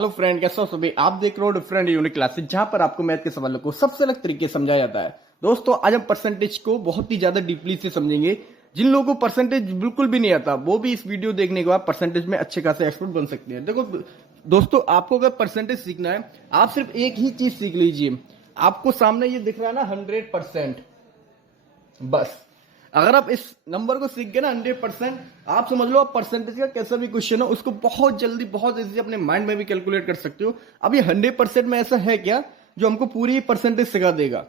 Hello friend, कैसे हो सभी। आप देख रहे हो डिफरेंट यूनिक क्लासेस, जहां पर आपको मैथ के सवालों को सबसे अलग तरीके से समझाया जाता है। दोस्तों, आज हम परसेंटेज को बहुत ही ज्यादा डीपली से समझेंगे। जिन लोगों को परसेंटेज बिल्कुल भी नहीं आता, वो भी इस वीडियो देखने के बाद परसेंटेज में अच्छे खासे एक्सपर्ट बन सकते हैं। देखो दोस्तों, आपको अगर परसेंटेज सीखना है, आप सिर्फ एक ही चीज सीख लीजिए। आपको सामने ये दिख रहा है ना, 100%। बस अगर आप इस नंबर को सीख गए ना 100%, आप समझ लो आप परसेंटेज का कैसा भी क्वेश्चन हो उसको बहुत जल्दी बहुत इजी अपने माइंड में भी कैलकुलेट कर सकते हो। अब ये 100% में ऐसा है क्या जो हमको पूरी परसेंटेज सिखा देगा?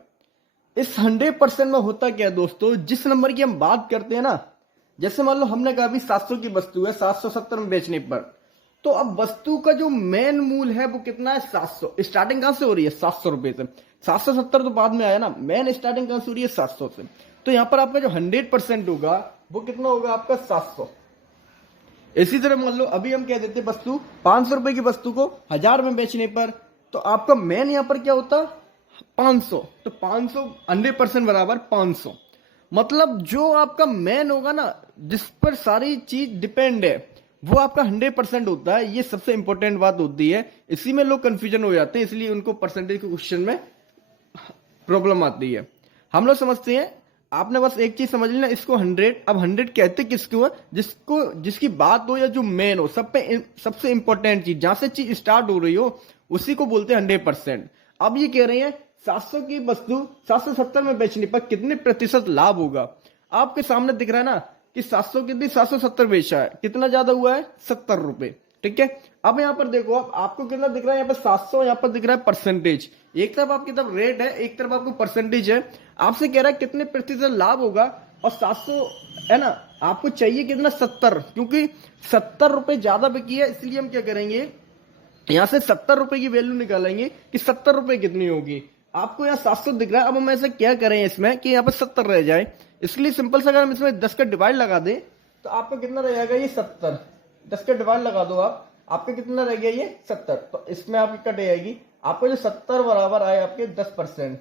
इस 100% में होता क्या है दोस्तों, जिस नंबर की हम बात करते हैं ना, जैसे मान लो हमने कहा अभी 700 की वस्तु है 770 में बेचने पर, तो अब वस्तु का जो मेन मूल है वो कितना है? 700। स्टार्टिंग कहां से हो रही है? 700 रुपए से। 770 तो बाद में आया ना, मेन स्टार्टिंग कहां से हो रही है? 700 से। तो यहां पर आपका जो 100% होगा वो कितना होगा? आपका 700। इसी तरह मान लो अभी हम कह देते वस्तु 500 रुपए की वस्तु को 1000 में बेचने पर, तो आपका मेन यहां पर क्या होता? 500। तो 500 100% बराबर 500। मतलब जो आपका मेन होगा ना, जिस पर सारी चीज डिपेंड है, वो आपका 100% होता है। ये सबसे इंपॉर्टेंट बात होती है। इसी में लोग कंफ्यूजन हो जाते हैं, इसलिए उनको परसेंटेज के क्वेश्चन में प्रॉब्लम आती है। हम लोग समझते हैं, आपने बस एक चीज समझ लेना, इसको 100। अब 100 कहते किसको है? जिसको जिसकी बात हो या जो मेन हो, सब पे सबसे इंपॉर्टेंट चीज, जहां से चीज स्टार्ट हो रही हो, उसी को बोलते हैं 100%। अब ये कह रहे हैं 700 की वस्तु 770 में बेचने पर कितने प्रतिशत लाभ होगा? आपके सामने दिख रहा है ना कि 700 कितनी 770 बेचा है, कितना ज्यादा हुआ है? 70 रुपए। ठीक है। अब यहां पर देखो, अब आपको कितना दिख रहा है? यहाँ पर 700, यहाँ पर दिख रहा है परसेंटेज। एक तरफ आपकी तरफ रेट है, एक तरफ आपको परसेंटेज है। आपसे कह रहा है कितने प्रतिशत लाभ होगा, और 700 है ना, आपको चाहिए कितना? 70। क्योंकि 70 रुपए ज्यादा बिकी है, इसलिए हम क्या करेंगे, यहां से 70 रुपए की वैल्यू निकालेंगे कि 70 रुपए कितनी होगी। आपको यहाँ 700 दिख रहा है। अब हम ऐसा क्या करें इसमें कि यहाँ पर 70 रह जाए, इसलिए सिंपल सा अगर हम इसमें 10 का डिवाइड लगा दें तो आपका कितना रह जाएगा? ये 70। 10 का डिवाइड लगा दो आप, आपका कितना रह गया? ये 70। तो इसमें आपकी कट जाएगी। आपको जो 70 बराबर आए आपके 10%,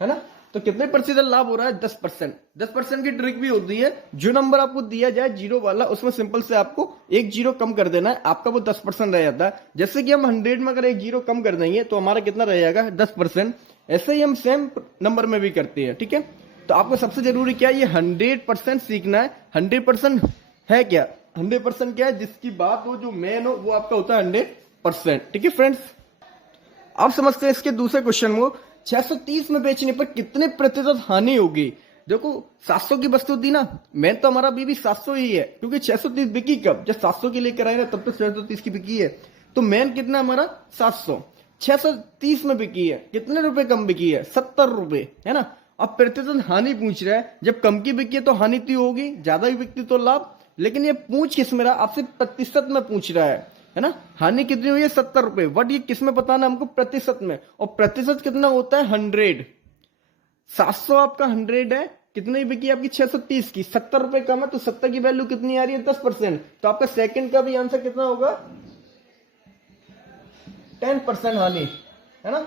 है ना। तो कितने प्रतिशत लाभ हो रहा है? 10%। 10% की ट्रिक भी होती है, जो नंबर आपको दिया जाए जीरो वाला, उसमें सिंपल से आपको एक जीरो कम कर देना है, आपका वो 10% रह जाता है। जैसे कि हम 100 में अगर एक जीरो कम कर देंगे तो हमारा कितना रह जाएगा? 10%। ऐसे ही हम सेम नंबर में भी करते हैं। ठीक है। तो आपको सबसे जरूरी क्या है? ये 100% सीखना है। 100% है क्या? 100% क्या है? जिसकी बात हो, जो मेन हो, वो आपका होता है 100%। ठीक है फ्रेंड्स। अब समझते हैं इसके दूसरे क्वेश्चन को। 630 में बेचने पर कितने प्रतिशत हानि होगी? देखो 700 की वस्तु थी ना, मेन तो हमारा अभी भी 700 ही है, क्योंकि 630 बिकी कब? जब 700 की लेकर आए ना, तब तो 630 की बिकी है। तो मेन कितना हमारा? 700। 630 में बिकी है, कितने रुपए कम बिकी है? 70 रुपए, है ना। अब प्रतिशत हानि पूछ रहा है, जब कम की बिकी है तो हानि तो होगी, ज्यादा की बिकती तो लाभ। लेकिन ये पूछ किस में रहा? आपसे प्रतिशत में पूछ रहा है ना। हानि कितनी हुई है? 70 रुपए। बट ये किस में बताना हमको? प्रतिशत में। और प्रतिशत कितना होता है? 100। 700 आपका 100 है, कितनी बिकी आपकी? 630 की। 70 रुपए कम है, तो 70 की वैल्यू कितनी आ रही है? 10%। तो आपका सेकंड का भी आंसर कितना होगा? 10% हानि, है ना।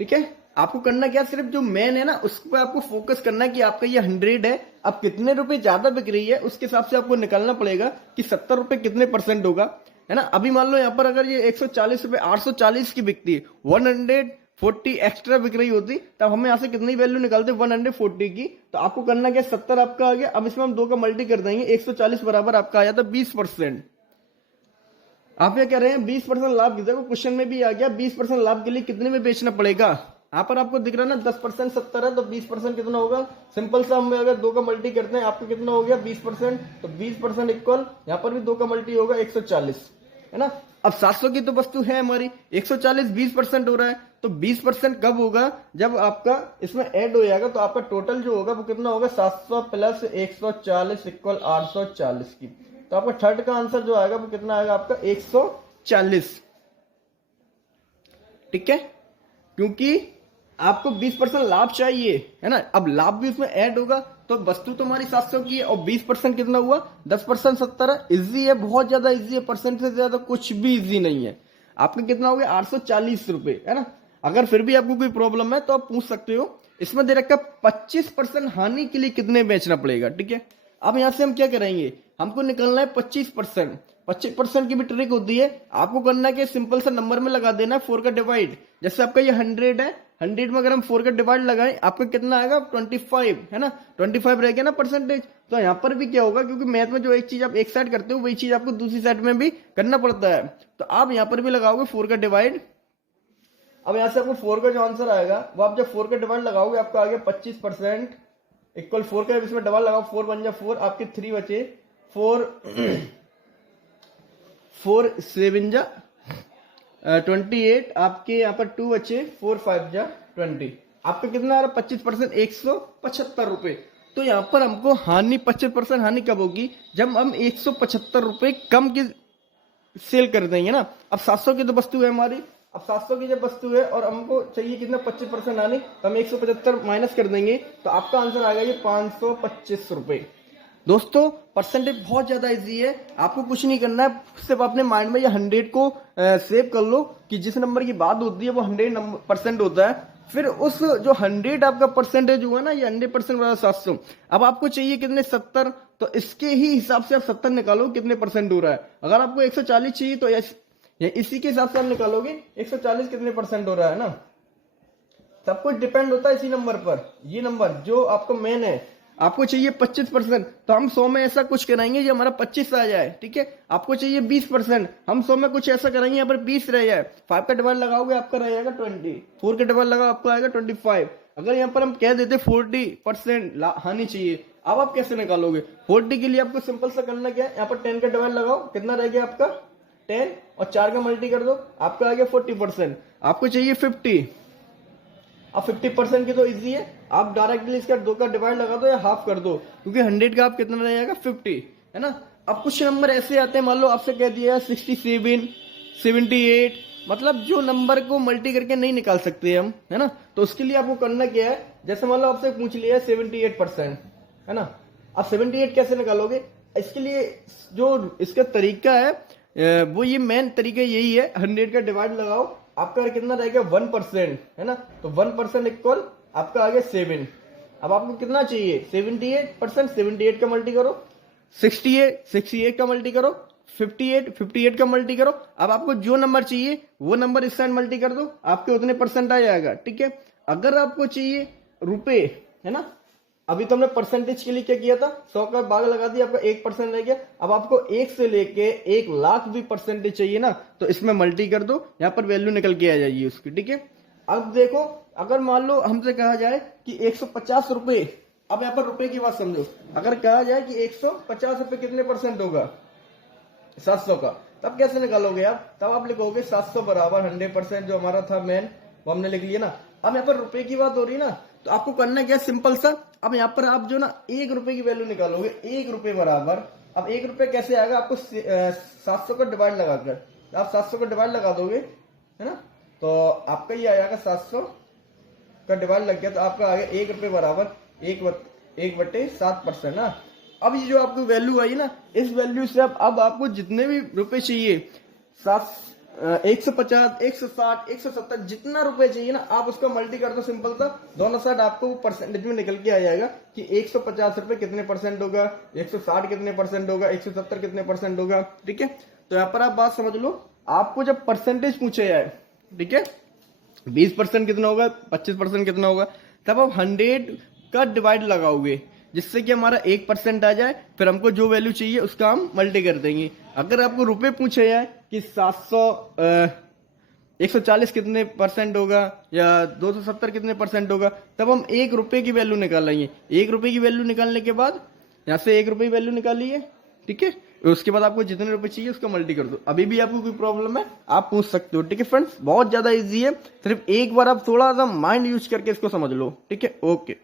ठीक है। आपको करना क्या? सिर्फ जो मेन है ना, उस पर आपको फोकस करना है कि आपका ये 100 है, अब कितने रुपए ज्यादा बिक रही है, उसके हिसाब से आपको निकालना पड़ेगा कि 70 रुपए कितने परसेंट होगा, है ना। अभी मान लो यहाँ पर अगर ये 140 रुपए 840 की बिकती, 140 एक्स्ट्रा बिक रही होती, तब हमें यहाँ से कितनी वैल्यू निकालते? 140 की। तो आपको करना क्या? 70 आपका आ गया। अब इसमें हम 2 का मल्टी कर देंगे, 140 बराबर आपका आ जाता 20%। आप क्या कह रहे हैं? 20% लाभ की। देखो क्वेश्चन में भी आ गया, 20% लाभ के लिए कितने में बेचना पड़ेगा। यहाँ पर आपको दिख रहा है ना, 10% 70 है, तो 20% कितना होगा? सिंपल सा हम अगर 2 का मल्टी करते हैं, आपको कितना हो गया? 20%। तो 20% इक्वल, यहाँ पर भी 2 का मल्टी होगा 140, है ना। अब 700 की तो वस्तु है हमारी, 140 20% हो रहा है, तो 20% कब होगा? जब आपका इसमें ऐड हो जाएगा, तो आपका टोटल जो होगा वो कितना होगा? 700 प्लस 140 इक्वल 840 की। तो आपका थर्ड का आंसर जो आएगा वो कितना आएगा? आपका 140। ठीक है। क्योंकि आपको 20% लाभ चाहिए, है ना। अब लाभ भी उसमें ऐड होगा, तो वस्तु तो हमारी 700 की है, और 20% कितना हुआ? 10% 70 है। इजी है, बहुत ज्यादा इजी है। परसेंट से ज्यादा कुछ भी इजी नहीं है। आपका कितना हो गया? 840 रुपए, है ना। अगर फिर भी आपको कोई प्रॉब्लम है तो आप पूछ सकते हो। इसमें दे रखा 25% हानि के लिए कितने बेचना पड़ेगा। ठीक है। अब यहां से हम क्या करेंगे? हमको निकलना है 25%। 25% की भी ट्रिक होती है। आपको करना है कि सिंपल सा नंबर में लगा देना है 4 का डिवाइड। जैसे आपका ये 100 है, 100 में अगर हम 4 का डिवाइड लगाएं आपका कितना आएगा 25, है ना। 25 रह गया ना परसेंटेज। तो यहाँ पर भी क्या होगा, क्योंकि मैथ में जो एक चीज आप एक साइड करते हो वही चीज आपको दूसरी साइड में भी करना पड़ता है। तो आप यहाँ पर भी लगाओगे 4 का डिवाइड। अब यहाँ से आपको 4 का जो आंसर आएगा वो आप जब 4 का डिवाइड लगाओगे आपका आ गया 25% इक्वल 4 का इसमें डबल लगाओ, 4 बन जा 4, आपके 3 बचे 4 4 7 जा 28, आपके यहाँ पर 2 बचे 4 5 जा 20, आपका कितना आ रहा 25%, 175 रुपए। तो यहाँ पर हमको हानि 25% हानि कब होगी, जब हम 175 रुपए कम की सेल कर देंगे ना। अब 700 की तो वस्तु है हमारी, अब 700 की जब वस्तु है और हमको चाहिए कितना 25% आने, तो हम 175 माइनस कर देंगे तो आपका आंसर आ गया ये 525 रुपए। दोस्तों परसेंटेज बहुत ज्यादा इजी है, आपको कुछ नहीं करना है, सिर्फ अपने माइंड में ये 100 को सेव कर लो कि जिस नंबर की बात होती है वो 100% होता है। फिर उस जो 100 आपका परसेंटेज हुआ ना, ये 100% वाला 700, अब आपको चाहिए कितने 70, तो इसके ही हिसाब से आप 70 निकालो कितने परसेंट हो रहा है। अगर आपको 140 चाहिए तो इसी के हिसाब से आप निकालोगे 140 कितने परसेंट हो रहा है ना। सब कुछ डिपेंड होता है इसी नंबर पर। ये नंबर जो आपको मेन है, आपको चाहिए 25%, तो हम 100 में ऐसा कुछ कराएंगे जो हमारा 25 आ जाए, ठीक है। आपको चाहिए 20%, हम 100 में कुछ ऐसा कराएंगे यहाँ पर 20 रह जाए। 5 का डबल लगाओगे आपका रह जाएगा 20, 4 का डबल लगाओ आपको आएगा 25। अगर यहाँ पर हम कह देते 40% हानि चाहिए, अब आप कैसे निकालोगे 40 के लिए? आपको सिंपल सा करना क्या है, यहाँ पर 10 का डबल लगाओ, कितना रह गया आपका 10 और 4 का मल्टी कर दो, आपका आ गया 40%। आपको चाहिए 50, अब 50% की तो इजी है, आप डायरेक्टली इसका 2 का डिवाइड लगा दो या हाफ कर दो, क्योंकि 100 का आप कितना रहेगा 50, है ना। अब कुछ नंबर ऐसे आते हैं, मान लो आपसे कह दिया 67, 78, मतलब जो नंबर को मल्टी करके नहीं निकाल सकते हम, है ना। तो उसके लिए आपको करना क्या है, जैसे मान लो आपसे पूछ लिया 78%, है ना। अब 78 कैसे निकालोगे, इसके लिए जो इसका तरीका है वो ये मेन तरीका यही है, 100 का डिवाइड लगाओ, आपका कितना रहेगा 1%, है ना। तो 1% इक्वल आपका आ गया 7। अब आपको कितना चाहिए 78%, 78 का मल्टी करो, 68 का मल्टी करो, 58 का मल्टी करो। अब आपको जो नंबर चाहिए वो नंबर इस साइड मल्टी कर दो, आपके उतने परसेंट आ जाएगा, ठीक है। अगर आपको चाहिए रुपए, है ना, अभी तो हमने परसेंटेज के लिए क्या किया था, 100 का भाग लगा दिया, आपका 1% रह गया। अब आपको 1 से लेके 1 लाख भी परसेंटेज चाहिए ना, तो इसमें मल्टी कर दो, यहाँ पर वैल्यू निकल के आ जाएगी उसकी, ठीक है। अब देखो, अगर मान लो हमसे कहा जाए कि 150 रुपए, अब यहाँ पर रुपए की बात समझो, अगर कहा जाए कि 150 रुपए कितने परसेंट होगा 700 का, तब कैसे निकालोगे आप? तब आप लिखोगे 700 बराबर 100%, जो हमारा था मेन वो हमने लिख लिया ना। अब यहाँ पर रुपए की बात हो रही है ना, तो आपको करना क्या सिंपल सा, अब यहाँ पर आप जो ना 1 रुपए की वैल्यू निकालोगे, 1 रुपए बराबर, अब 1 रुपए कैसे आएगा, आपको 700 का डिवाइड लगाकर, आप 700 का डिवाइड लगा दोगे, है ना, तो आपका ये आएगा 700 का डिवाइड लग गया, तो आपका आ गया 1 रुपए बराबर 1/7% ना। अब ये जो आपको वैल्यू आई ना, इस वैल्यू से अब आपको जितने भी रुपए चाहिए 150, 160, 170 जितना रुपए चाहिए ना, आप उसका मल्टी कर दो सिंपल सा, दोनों साइड आपको परसेंटेज में निकल के आ जाएगा कि 150 रुपए कितने परसेंट होगा, 160 कितने परसेंट होगा, 170 कितने परसेंट होगा, ठीक है। तो यहाँ पर आप बात समझ लो, आपको जब परसेंटेज पूछे जाए, ठीक है, 20% कितना होगा, 25% कितना होगा, तब आप 100 का डिवाइड लगाओगे, जिससे कि हमारा 1% आ जाए, फिर हमको जो वैल्यू चाहिए उसका हम मल्टी कर देंगे। अगर आपको रुपए पूछे जाए कि 140 कितने परसेंट होगा या 270 कितने परसेंट होगा, तब हम 1 रुपए की वैल्यू निकालेंगे। 1 रुपए की वैल्यू निकालने के बाद यहाँ से 1 रुपए की वैल्यू निकालिए, ठीक है, उसके बाद आपको जितने रुपए चाहिए उसका मल्टी कर दो। अभी भी आपको कोई प्रॉब्लम है आप पूछ सकते हो, ठीक है फ्रेंड्स, बहुत ज्यादा इजी है, सिर्फ एक बार आप थोड़ा सा माइंड यूज करके इसको समझ लो, ठीक है। ओके।